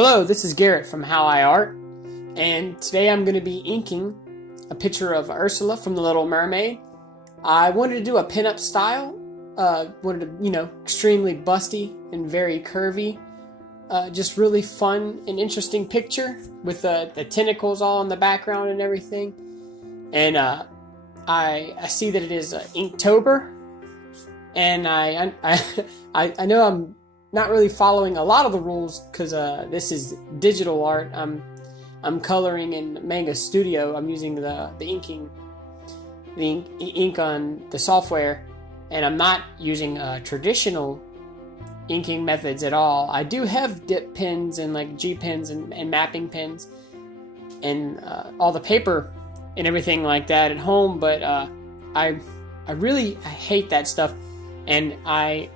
Hello, this is Garrett from How I Art, and today I'm going to be inking a picture of Ursula from The Little Mermaid. I wanted to do a pinup style, wanted to, extremely busty and very curvy, just really fun and interesting picture with the tentacles all in the background and everything. And I see that it is Inktober, and I know I'm not really following a lot of the rules because this is digital art. I'm coloring in Manga Studio. I'm using the ink on the software, and I'm not using traditional inking methods at all. I do have dip pens and like G pens and mapping pens and all the paper and everything like that at home, but I hate that stuff. And I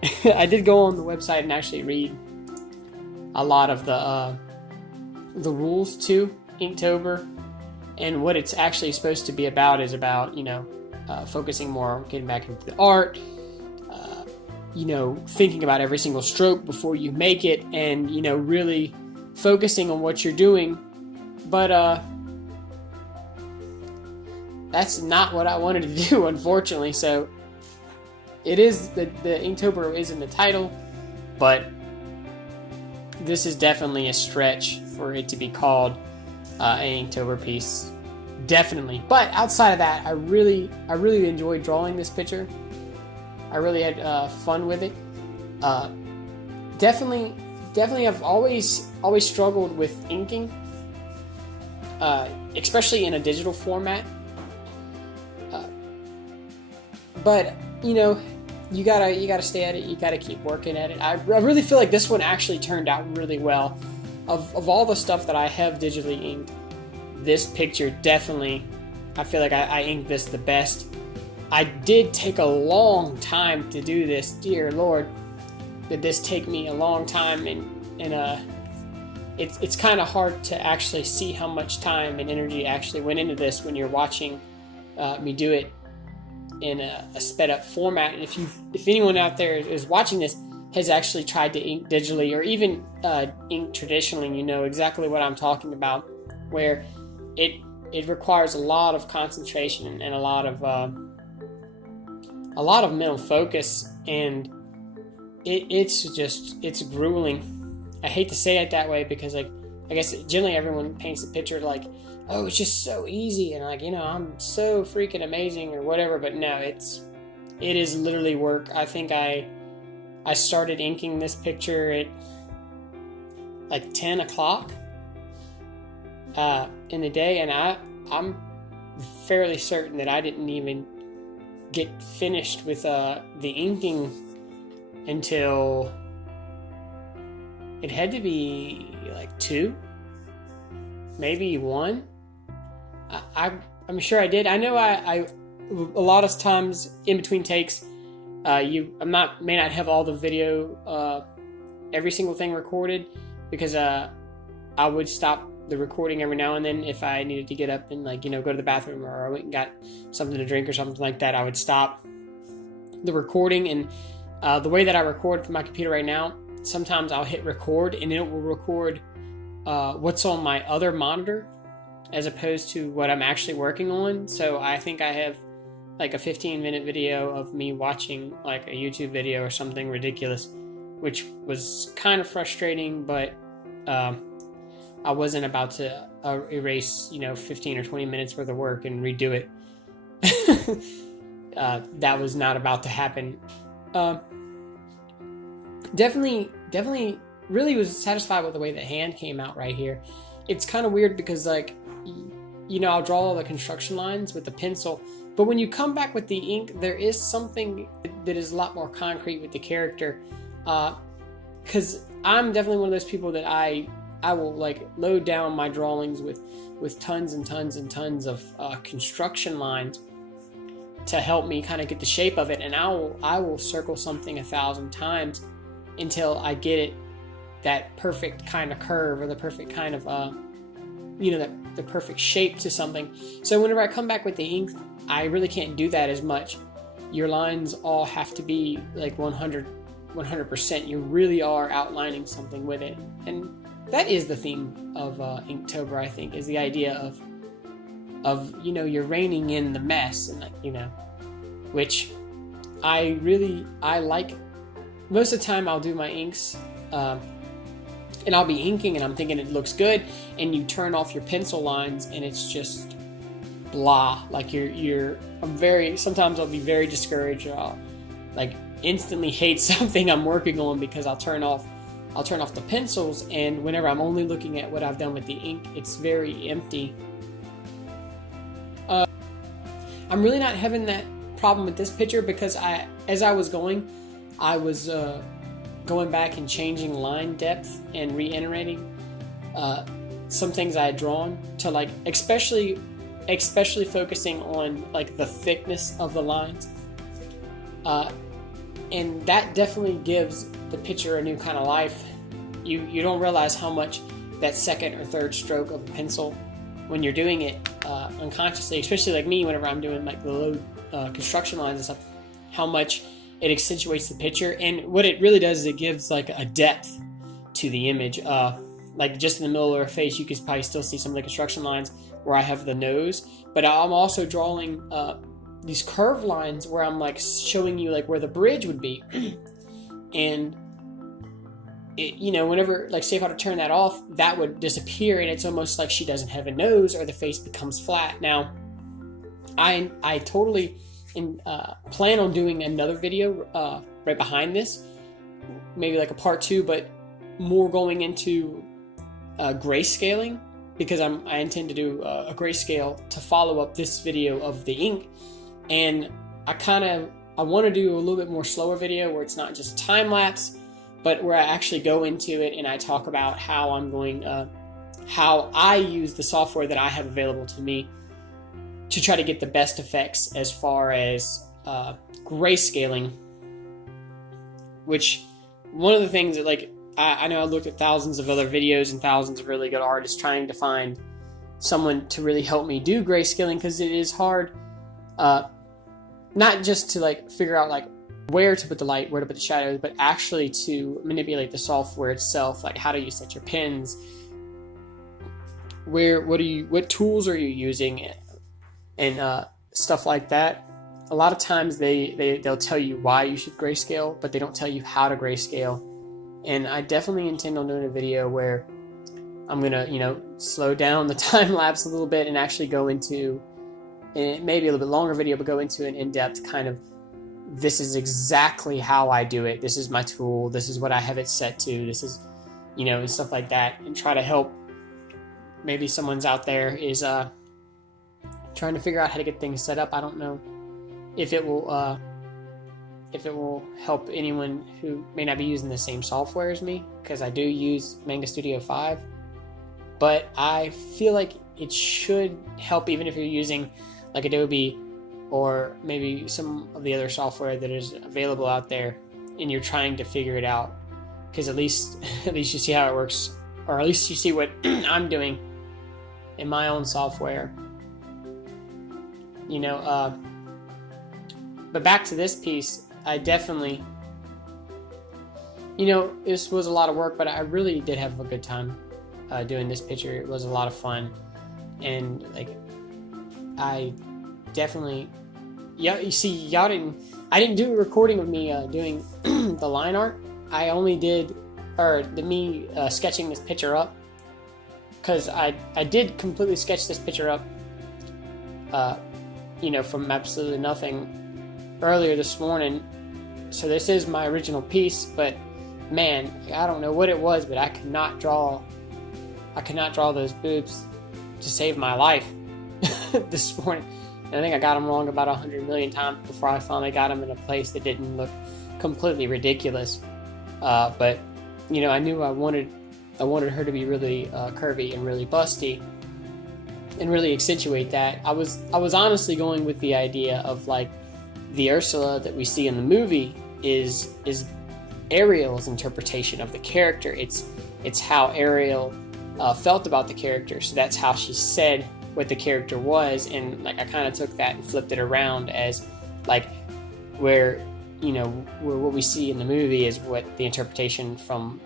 did go on the website and actually read a lot of the rules to Inktober, and what it's actually supposed to be about is about focusing more on getting back into the art, thinking about every single stroke before you make it, and really focusing on what you're doing. But that's not what I wanted to do, unfortunately. So it is the Inktober is in the title, but this is definitely a stretch for it to be called an Inktober piece. Definitely. But outside of that, I really enjoyed drawing this picture. I really had fun with it. Definitely I've always struggled with inking, especially in a digital format. But you gotta stay at it. You gotta keep working at it. I really feel like this one actually turned out really well. Of all the stuff that I have digitally inked, this picture definitely, I feel like I inked this the best. I did take a long time to do this. Dear Lord, did this take me a long time, and it's kind of hard to actually see how much time and energy actually went into this when you're watching me do it in a sped up format. And if anyone out there is watching this has actually tried to ink digitally or even ink traditionally, you know exactly what I'm talking about, where it requires a lot of concentration and a lot of mental focus, and it's grueling. I hate to say it that way because I guess generally everyone paints the picture like, oh, it's just so easy, and I'm so freaking amazing or whatever. But no, it is literally work. I think I started inking this picture at like 10 o'clock in the day, and I'm fairly certain that I didn't even get finished with the inking until it had to be like 2, maybe 1. I'm sure I did. I know I a lot of times in between takes, may not have all the video, every single thing recorded, because I would stop the recording every now and then if I needed to get up and go to the bathroom, or I went and got something to drink or something like that. I would stop the recording, and the way that I record from my computer right now, sometimes I'll hit record and it will record what's on my other monitor as opposed to what I'm actually working on. So I think I have like a 15-minute video of me watching like a YouTube video or something ridiculous, which was kind of frustrating, but I wasn't about to erase 15 or 20 minutes worth of work and redo it. That was not about to happen. Definitely really was satisfied with the way the hand came out right here. It's kind of weird because I'll draw all the construction lines with the pencil, but when you come back with the ink, there is something that is a lot more concrete with the character. Because I'm definitely one of those people that I will load down my drawings with tons and tons and tons of construction lines to help me kind of get the shape of it, and I will circle something 1,000 times until I get it that perfect kind of curve, or the perfect kind of the perfect shape to something. So whenever I come back with the ink, I really can't do that as much. Your lines all have to be like 100%. You really are outlining something with it, and that is the theme of Inktober, I think, is the idea of you're reining in the mess, and which I like. Most of the time I'll do my inks, and I'll be inking and I'm thinking it looks good, and you turn off your pencil lines and it's just blah. Like sometimes I'll be very discouraged, or I'll like instantly hate something I'm working on because I'll turn off the pencils, and whenever I'm only looking at what I've done with the ink, it's very empty. I'm really not having that problem with this picture because as I was going, I was going back and changing line depth and reiterating some things I had drawn to, like, especially focusing on like the thickness of the lines, and that definitely gives the picture a new kind of life. You don't realize how much that second or third stroke of a pencil, when you're doing it unconsciously, especially like me whenever I'm doing like the low construction lines and stuff, how much it accentuates the picture. And what it really does is it gives like a depth to the image. Like just in the middle of her face, you can probably still see some of the construction lines where I have the nose, but I'm also drawing these curved lines where I'm like showing you like where the bridge would be. And it, whenever, like, say if I were to turn that off, that would disappear, and it's almost like she doesn't have a nose, or the face becomes flat. Now, I totally plan on doing another video right behind this, maybe like a part 2, but more going into grayscaling, because I intend to do a grayscale to follow up this video of the ink. And I want to do a little bit more slower video where it's not just time lapse, but where I actually go into it and I talk about how I'm going, how I use the software that I have available to me to try to get the best effects as far as grayscaling. Which, one of the things that, like, I know I looked at thousands of other videos and thousands of really good artists trying to find someone to really help me do grayscaling, because it is hard, not just to like figure out like where to put the light, where to put the shadows, but actually to manipulate the software itself, like how do you set your pins, what tools are you using, and stuff like that. A lot of times they'll tell you why you should grayscale, but they don't tell you how to grayscale. And I definitely intend on doing a video where I'm gonna, slow down the time lapse a little bit and actually go into, and maybe a little bit longer video, but go into an in-depth kind of, this is exactly how I do it. This is my tool. This is what I have it set to. This is, and stuff like that, and try to help. Maybe someone's out there is trying to figure out how to get things set up. I don't know if it will help anyone who may not be using the same software as me, because I do use Manga Studio 5, but I feel like it should help even if you're using like Adobe or maybe some of the other software that is available out there, and you're trying to figure it out, because at least you see how it works, or at least you see what I'm doing in my own software. But back to this piece, I definitely, this was a lot of work, but I really did have a good time doing this picture. It was a lot of fun, and like, I definitely, you see, I didn't do a recording of me doing the line art. I only did, me sketching this picture up, because I did completely sketch this picture up, from absolutely nothing earlier this morning. So this is my original piece, but man, I don't know what it was, but I could not draw those boobs to save my life this morning. And I think I got them wrong about 100 million times before I finally got them in a place that didn't look completely ridiculous. But I knew I wanted her to be really curvy and really busty, and really accentuate that. I was honestly going with the idea of like the Ursula that we see in the movie is Ariel's interpretation of the character. It's how Ariel felt about the character, so that's how she said what the character was. And like I kind of took that and flipped it around as like where what we see in the movie is what the interpretation from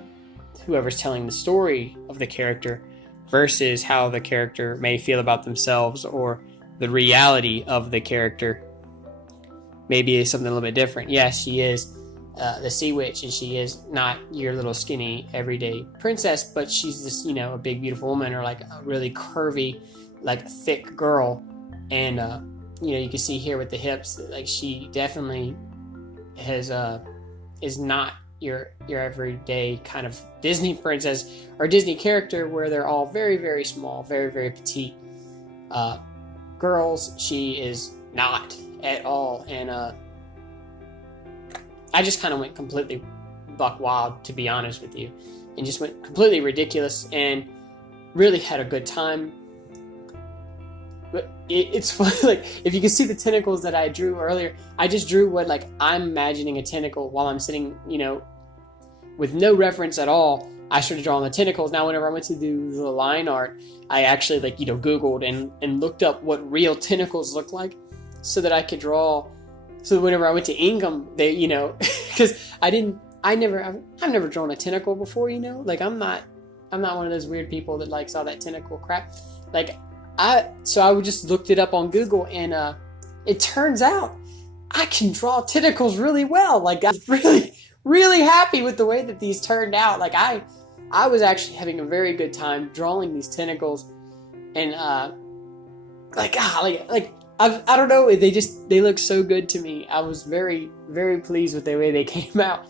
whoever's telling the story of the character versus how the character may feel about themselves, or the reality of the character maybe is something a little bit different. Yes, she is the sea witch, and she is not your little skinny everyday princess, but she's this, a big beautiful woman, or like a really curvy, like thick girl. And you can see here with the hips, like she definitely has is not your everyday kind of Disney princess or Disney character, where they're all very, very small, very, very petite girls. She is not at all. And I just kind of went completely buck wild, to be honest with you, and just went completely ridiculous and really had a good time. But it's funny, like, if you can see the tentacles that I drew earlier, I just drew what, like, I'm imagining a tentacle while I'm sitting, with no reference at all. I started drawing the tentacles. Now, whenever I went to do the line art, I actually, Googled and looked up what real tentacles look like, so that I could draw. So whenever I went to ink them, they, because I've never drawn a tentacle before, like I'm not one of those weird people that likes all that tentacle crap. So I just looked it up on Google, and it turns out I can draw tentacles really well. Like, I'm really, really happy with the way that these turned out. Like, I was actually having a very good time drawing these tentacles, and I don't know, they look so good to me. I was very, very pleased with the way they came out,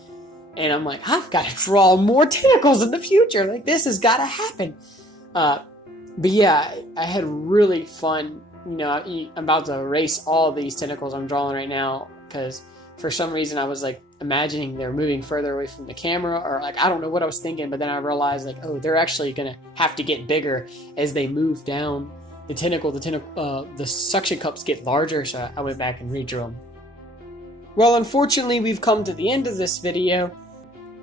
and I'm like, I've got to draw more tentacles in the future. Like, this has got to happen. But yeah, I had really fun. I'm about to erase all these tentacles I'm drawing right now, because for some reason I was like imagining they're moving further away from the camera, or like, I don't know what I was thinking, but then I realized, like, oh, they're actually gonna have to get bigger as they move down the tentacle. The suction cups get larger, so I went back and redrew them. Well, unfortunately, we've come to the end of this video.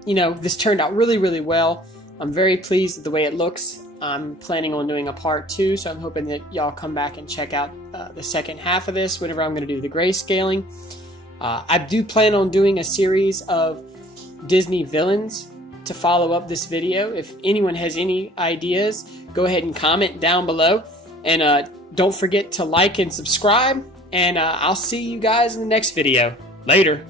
This turned out really, really well. I'm very pleased with the way it looks. I'm planning on doing a part 2, so I'm hoping that y'all come back and check out the second half of this whenever I'm going to do the grayscaling. I do plan on doing a series of Disney villains to follow up this video. If anyone has any ideas, go ahead and comment down below. And don't forget to like and subscribe. And I'll see you guys in the next video. Later.